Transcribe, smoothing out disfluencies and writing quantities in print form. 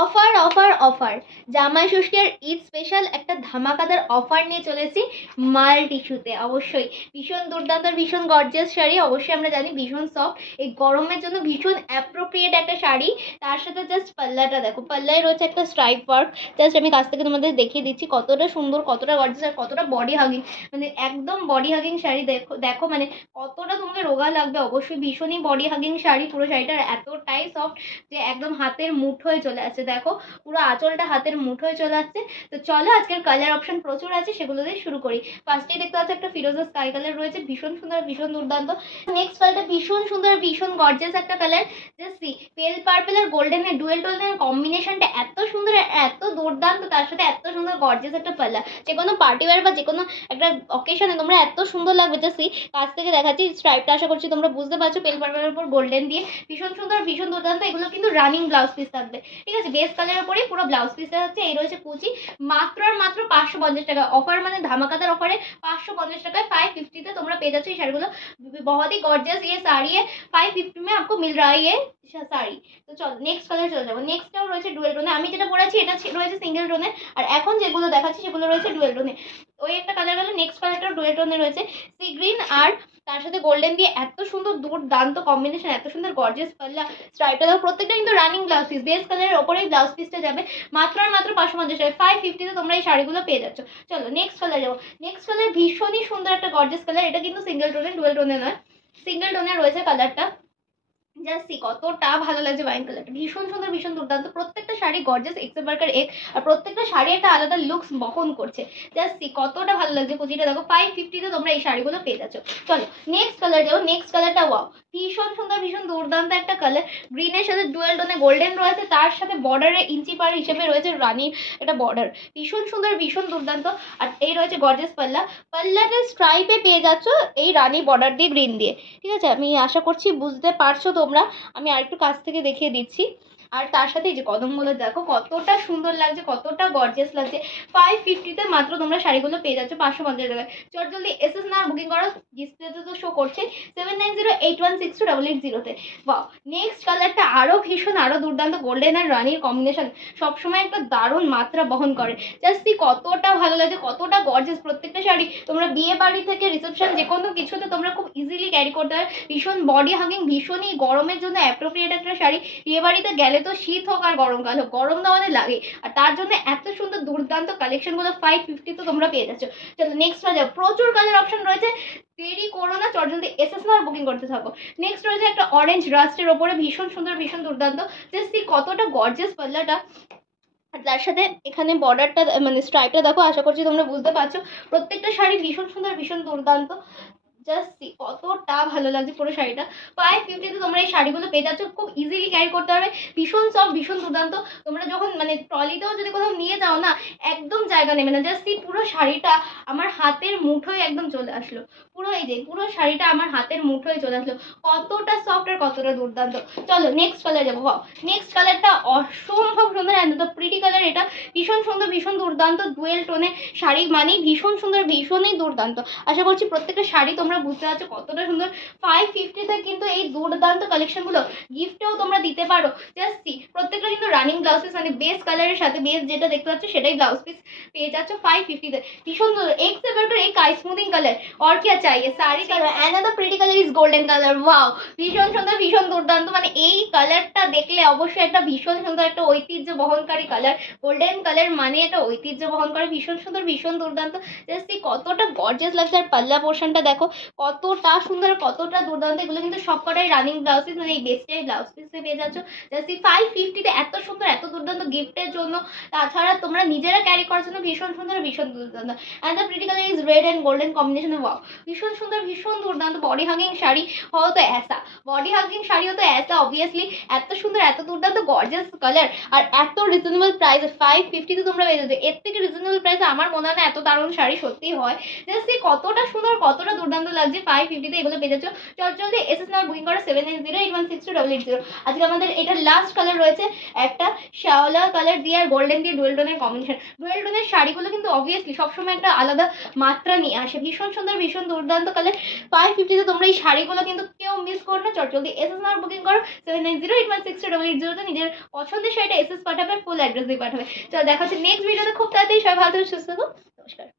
Offer offer offer জামাই ষষ্ঠী আর Eid special একটা ধামাকাদার offer নিয়ে চলেছি মাল টিস্যুতে। অবশ্যই ভীষণ দুর্দান্ত আর ভীষণ গর্জিয়াস শাড়ি, অবশ্যই আমরা জানি ভীষণ সফট, এই গরমের জন্য ভীষণ অ্যাপ্রোপ্রিয়েট একটা শাড়ি। তার সাথে জাস্ট পাল্লাটা দেখো, পাল্লায় রয়েছে একটা স্ট্রাইপ ওয়ার্ক। জাস্ট আমি কাছ থেকে তোমাদের দেখিয়ে দিচ্ছি কতটা সুন্দর, কতটা গর্জিয়াস আর কতটা বডি হাগিং, মানে একদম বডি হাগিং শাড়ি। দেখো দেখো মানে কতটা তোমাকে রোগা লাগবে। অবশ্যই ভীষণই বডি হাগিং শাড়ি, পুরো শাড়িটা এতটাই সফট যে একদম হাতের মুঠোয় চলে আসছে। দেখো পুরো আঁচলটা হাতের মুঠোয় চলে আসছে। তো চলো আজকের কালার অপশন প্রচুর আছে, সেগুলো দিয়ে শুরু করি। ফার্স্টেই দেখতে পাচ্ছ একটা ফিরোজা স্কাই কালার রয়েছে, ভীষণ সুন্দর ভীষণ দুর্দান্ত। নেক্সট কালারটা ভীষণ সুন্দর ভীষণ গর্জিয়াস একটা কালার, জাস্ট সি পেল পার্পল আর গোল্ডেনের ডুয়েল টোনের কম্বিনেশনটা এত সুন্দর আর এত দুর্দান্ত, তার সাথে এত সুন্দর গর্জিয়াস একটা পাল্লা। যে কোনো পার্টি ওয়্যার বা যে কোনো একটা অকেশনে তোমরা এত সুন্দর লাগবে। জাস্ট সি কাছ থেকে দেখাচ্ছি স্ট্রাইপটা, আশা করছি তোমরা বুঝতে পারছো। পেল পার্পলের উপর গোল্ডেন দিয়ে ভীষণ সুন্দর ভীষণ দুর্দান্ত। এগুলো কিন্তু রানিং ব্লাউজ পিস থাকবে, ঠিক আছে? বেস কালারের উপরে পুরো ব্লাউজ পিসটা হচ্ছে। এই রয়েছে কুচি, মাত্র আর মাত্র 550 টাকা অফার, মানে ধামাকাদার অফারে 550 টাকায় 550 তোমরা পেয়ে যাচ্ছ এই শাড়িগুলো। बहुत ही गॉर्जियस ये साड़ी है, 550 में आपको मिल रहा है ये শাড়ি। তো চলো নেক্সট কালার চলে যাবো। নেক্সটটাও রয়েছে ডুয়েল টোনে, আমি যেটা পরেছি এটা রয়েছে সিঙ্গেল টোনে, আর এখন যেগুলো দেখাচ্ছি সেগুলো রয়েছে ডুয়েল টোনে। ওই একটা কালার গেল, নেক্সট কালারটাও ডুয়েল টোনে রয়েছে, সি গ্রিন আর তার সাথে গোল্ডেন দিয়ে এত সুন্দর দুর্দান্ত কম্বিনেশন, এত সুন্দর গর্জিয়াস পাল্লা। স্ট্রাইপটা দেখো, প্রত্যেকটা কিন্তু রানিং ব্লাউজ পিস, বেস কালারের ওপরেই ব্লাউজ পিসটা যাবে। মাত্র আর মাত্র 550 টাকা, 550 তোমরা এই শাড়িগুলো পেয়ে যাচ্ছ। চলো নেক্সট কালার যাবো। নেক্সট কালার ভীষণই সুন্দর একটা গর্জিয়াস কালার, এটা কিন্তু সিঙ্গেল টোনে ডুয়েল টোনে নয়, সিঙ্গেল টোনে রয়েছে কালারটা। জাস্ট সি কতটা ভালো লাগছে ওয়াইন কালারটা, ভীষণ সুন্দর ভীষণ দুর্দান্ত। প্রত্যেকটা শাড়ি গর্জিয়াস এক্সেপ্ট বার্কার এক, আর প্রত্যেকটা শাড়ি একটা আলাদা লুকস বহন করছে। জাস্ট সি কতটা ভালো লাগছে। কুচিটা দেখো, 550 তোমরা এই শাড়িগুলো পেয়ে যাচ্ছ। চলো নেক্সট কালার যাবো। নেক্সট কালারটা ওয়াও, ভীষণ সুন্দর ভীষণ দুর্দান্ত একটা কালার। গ্রিনের সাথে ডুয়েল টোনে গোল্ডেন রয়েছে, তার সাথে বর্ডারে ইঞ্চি পার হিসেবে রয়েছে রানির একটা বর্ডার, ভীষণ সুন্দর ভীষণ দুর্দান্ত। আর এই রয়েছে গর্জিয়াস পাল্লা, পাল্লাটা স্ট্রাইপে পেয়ে যাচ্ছ এই রানি বর্ডার দিয়ে গ্রিন দিয়ে, ঠিক আছে? আমি আশা করছি বুঝতে পারছো তোমরা, আমি আরেকটু কাছ থেকে দেখিয়ে দিচ্ছি। আর তার সাথে এই যে কদমগুলো দেখো কতটা সুন্দর লাগছে, কতটা গর্জিয়াস লাগছে। 550 মাত্র তোমরা শাড়িগুলো পেয়ে যাচ্ছ 550 টাকায়। চট জলদি এসএস না বুকিং করো, ডিসপ্লেতে তো শো করছে 7908162880 বাহ। নেক্সট কালারটা আরো ভীষণ আরো দুর্দান্ত, গোল্ডেন আর রানির কম্বিনেশন সবসময় একটা দারুণ মাত্রা বহন করে। জাস্ট কতটা ভালো লাগছে, কতটা গর্জিয়াস। প্রত্যেকটা শাড়ি তোমরা বিয়ে বাড়ি থেকে রিসেপশন যে কোনো কিছুতে তোমরা খুব ইজিলি ক্যারি করতে পারো। ভীষণ বডি হাগিং, ভীষণই গরমের জন্য অ্যাপ্রোপ্রিয়েট একটা শাড়ি। বিয়ে বাড়িতে গেলে তো শীত হোক আর গরমকাল হোক, গরম না হলে লাগে, আর তার জন্য এত সুন্দর দুর্দান্ত কালেকশনগুলো 550 তোমরা পেয়ে যাচ্ছ। চলো নেক্সট বাজার, প্রচুর কালার অপশন রয়েছে, দেরি করো না, চট জলদি এসএস না বুকিং করতে থাকো। নেক্সট রয়েছে একটা অরেঞ্জ রাস্টের ওপরে, ভীষণ সুন্দর ভীষণ দুর্দান্ত। জাস্ট কতটা গর্জিয়াস পাল্লাটা, তার সাথে এখানে বর্ডারটা মানে স্ট্রাইপটা দেখো, আশা করছি তোমরা বুঝতে পারছো। প্রত্যেকটা শাড়ি ভীষণ সুন্দর ভীষণ দুর্দান্ত। জাস্ট সি কতটা ভালো লাগছে পুরো শাড়িটা। 550 তোমরা এই শাড়িগুলো পেয়ে যাচ্ছ, খুব ইজিলি ক্যারি করতে পারবে, ভীষণ সফট ভীষণ দুর্দান্ত। তোমরা যখন মানে ট্রলিতেও যদি কোথাও নিয়ে যাও না, একদম জায়গা নেবে না। জাস্ট সি পুরো শাড়িটা আমার হাতের মুঠোয় একদম চলে আসলো, পুরো এই যে পুরো শাড়িটা আমার হাতের মুঠোয় চলে আসলো, কতটা সফট আর কতটা দুর্দান্ত। চলো নেক্সট কালার যাবো। নেক্সট কালারটা অসম্ভব সুন্দর, এত প্রিটি কালার, এটা ভীষণ সুন্দর ভীষণ দুর্দান্ত। ডুয়েল টোনে শাড়ি মানেই ভীষণ সুন্দর ভীষণই দুর্দান্ত। আশা করছি প্রত্যেকটা শাড়ি তোমরা বুঝতে পারছো কতটা সুন্দর। 550 কিন্তু এই দুর্দান্ত কালেকশনগুলো গিফটেও তোমরা দিতে পারো। জাস্ট সি প্রত্যেকটা কিন্তু রানিং ব্লাউজ পিস, মানে বেস কালারের সাথে বেস যেটা দেখতে পাচ্ছ সেটাই ব্লাউজ পিস পেয়ে যাচ্ছ 550 ভীষণ সুন্দর। एक से बढ़कर एक का स्मूथिंग कलर, और क्या चाहिए? सारी colour, another pretty colour is golden colour, wow ভীষণ সুন্দর ভীষণ দুর্দান্ত। মানে এই কালারটা দেখলে অবশ্যই একটা ভীষণ সুন্দর একটা ঐতিহ্য বহনকারী কালার। গোল্ডেন কালার মানে একটা ঐতিহ্য বহন করে, ভীষণ সুন্দর ভীষণ দুর্দান্ত। জাস্ট কতটা গর্জিয়াস লাগছে। আর পাল্লা পোর্শনটা দেখো কতটা সুন্দর কতটা দুর্দান্ত। এগুলো কিন্তু সবকটাই রানিং ব্লাউজ পিস, মানে এই বেস্টটাই ব্লাউজ পিসে পেয়ে যাচ্ছ। জাস্ট 550 এত সুন্দর এত দুর্দান্ত গিফটের জন্য, তাছাড়া তোমরা নিজেরা ক্যারি করার জন্য ভীষণ সুন্দর ভীষণ দুর্দান্ত। And the pretty colour is red and golden combination, wow ভীষণ সুন্দর ভীষণ দুর্দান্ত। বডি হাগিং শাড়ি হও তো ऐसा, বডি হাগিং শাড়ি হতো ऐसा অবভিয়াসলি। এত সুন্দর এত দুর্দান্ত গর্জিয়াস কালার, আর এত রিজনেবল প্রাইস 550 তোমরা পেয়ে যাচ্ছ। এর থেকে রিজনেবল প্রাইসে আমার মনে হয় না এত দারুণ শাড়ি সত্যি হয়। জাস্ট কতটা সুন্দর কতটা দুর্দান্ত লাগছে। 550 এগুলো পেয়ে যাচ্ছ। চট জলদি এসএস নাম্বার বুকিং করো 7908162880। আজকে আমাদের এটা লাস্ট কালার রয়েছে একটা শ্যাওলা কালার দিয়ে আর গোল্ডেন দিয়ে ডুয়েল টোনের কম্বিনেশন। ডুয়েল টোনের শাড়িগুলো কিন্তু অবভিয়াসলি সবসময় একটা আলাদা মাত্রা নিয়ে আসে, ভীষণ সুন্দর, ভীষণ দুর্দান্ত কালার। 550-তে তোমরা এই শাড়িগুলো কিন্তু কেউ মিস করো না। চট জলদি এসএস নাম্বার বুকিং করো 7908162880 নিজের পছন্দের শাড়িটা এসএস পাঠাবে, ফুল অ্যাড্রেস দিয়ে পাঠাবে। চলো দেখা হচ্ছে নেক্সট ভিডিওতে খুব তাড়াতাড়ি। সবাই ভালো থাকো, সুস্থ থাকো, নমস্কার।